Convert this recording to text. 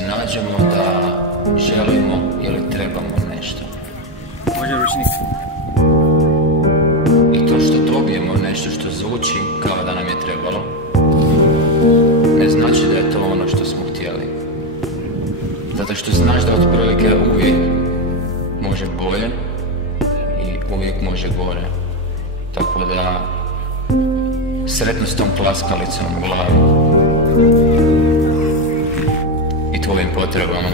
se nađemo da želimo ili trebamo nešto. Može ručnik. I to što dobijemo nešto što zvuči kao da nam je trebalo, ne znači da je to ono što smo htjeli. Zato što znaš da otprilike uvijek može bolje i uvijek može gore. Tako da, sretno s tom plaskalicom u glavi i tvojim potrebama.